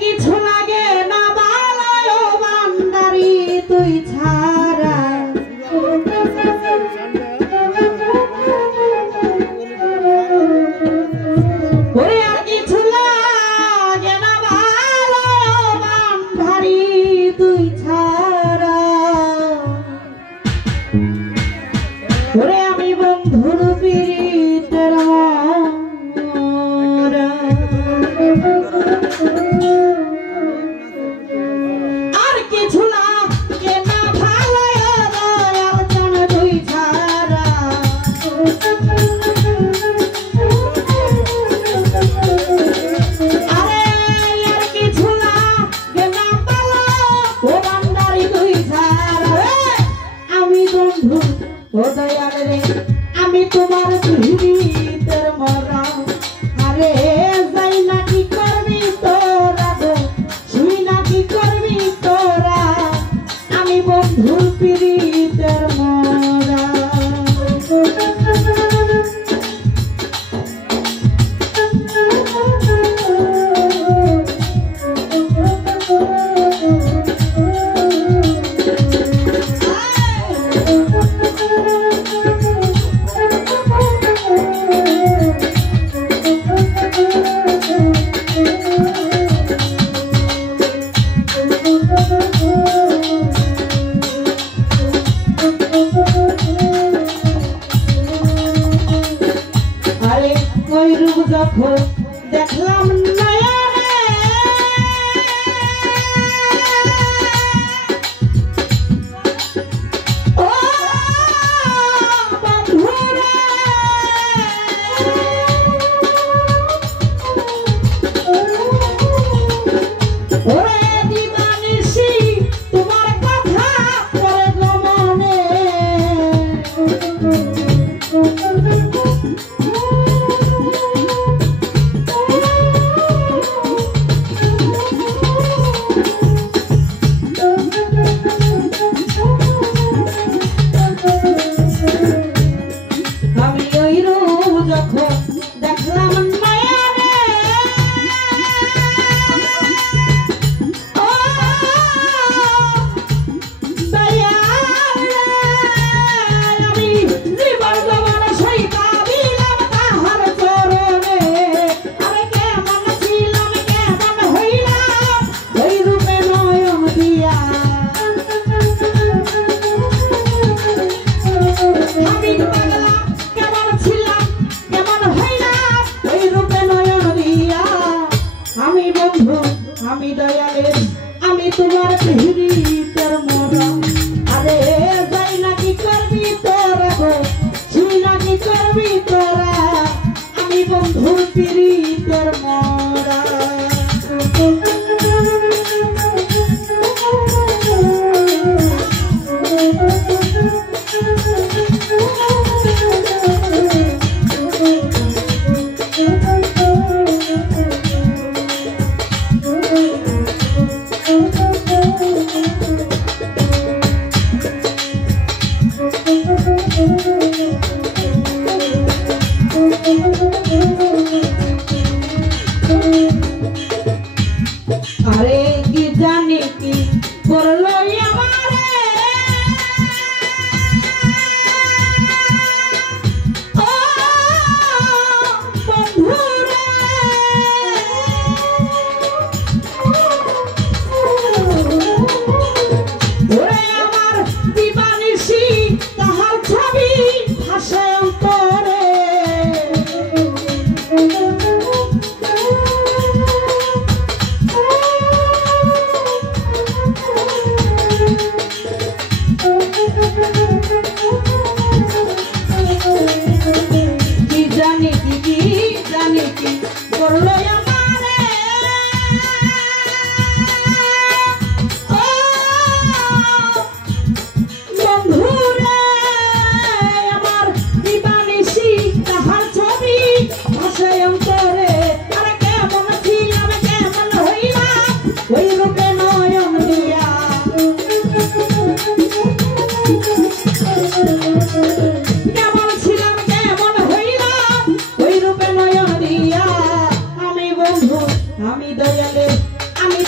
কিছু লাগে না বালায় বান্দারি তুই ছাড়া ওরে আর কিছু লাগে না বালায় বান্দারি তুই ছাড়া ওরে আমি বন্ধুর পীড়িতের আমি তোমার পীড়িতের মরা আরে যাই না কি করবি তোরা গো শুই না কি করবি তোরা আমি বন্ধুর পীড়িতের মরা যখন দেখলাম নয়নে ও বন্ধুরে ওরে দিবানিশি তোমার কথা পড়ে গো মনে আমি দয়ালের আমি তোমার পীড়িতের মরা আরে যাই না কি করবি তোরা গো শুই না কি করবি তোরা আমি বন্ধুর পীড়িতের মরা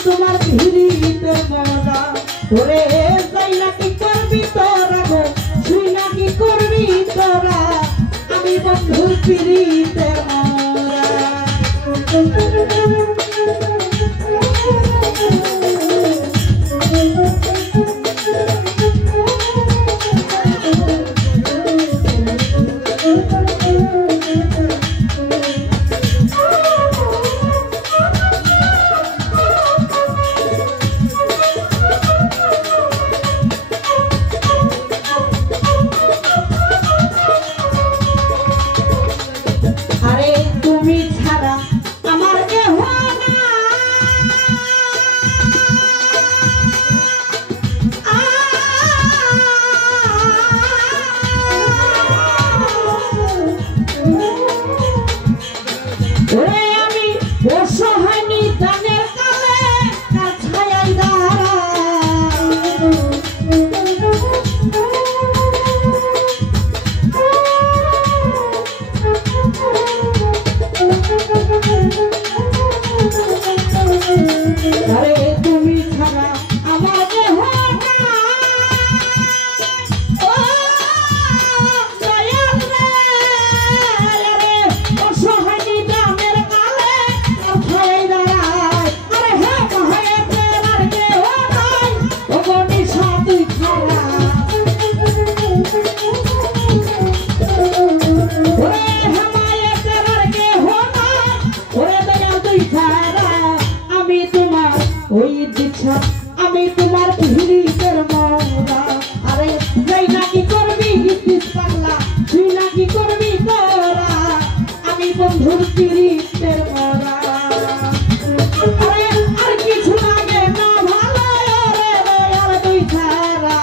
তোমার পিড়িতে মরা ওরে যাই না কি করবি তোরা গো তুই না কি করবি তোরা আমি বন্ধুর পিড়িতে মরা আরে তুমি ছাড়া আমার কেহ না ওরে আমি অসহায় নিদানের কালে কার ছায়ায় আরে তুমি ছাড়া আমার কেহ না ও দয়াল রে আরে অসহায় নিদানের কালে ছায়ায় দাঁড়ায় আরে হে মহায়ের আর কেহ নাই ও গনিশা তুই ছাড়া ওরে হেমায়েতের আর কেহ নাই ওরে দয়াল তুই ছাড়া আমি তোমার ওই দিচ্ছা আমি তোমার পিড়িতের মরা আরে যাই নাকি করবি গীতিস পাগলা তুই নাকি করবি তোরা আমি বন্ধুর পিড়িতের মরা আরে আর কিছু লাগে না ভালো রে দয়াল তুই ছাড়া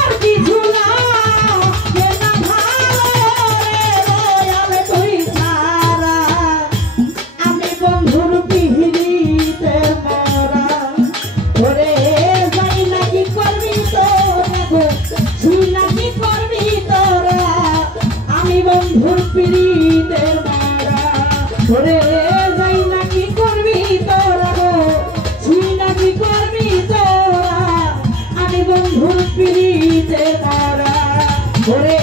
আর কিছু লাগে না ভালো রে দয়াল তুই ছাড়া আমি বন্ধুর পিড়িতের মরা ওরে যাই নাকি করবি তোরা গো তুই নাকি করবি তোরা আমি বন্ধুর পিড়িতের মরা ওরে যাই নাকি করবি তোরা গো তুই নাকি করবি তোরা আমি বন্ধুর পিড়িতের মরা ওরে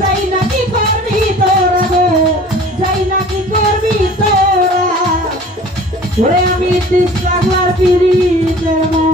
যাই নাকি করবি তোরা গো যাই নাকি করবি তোরা ওরে আমি তিস পাগলার পিড়িতের মরা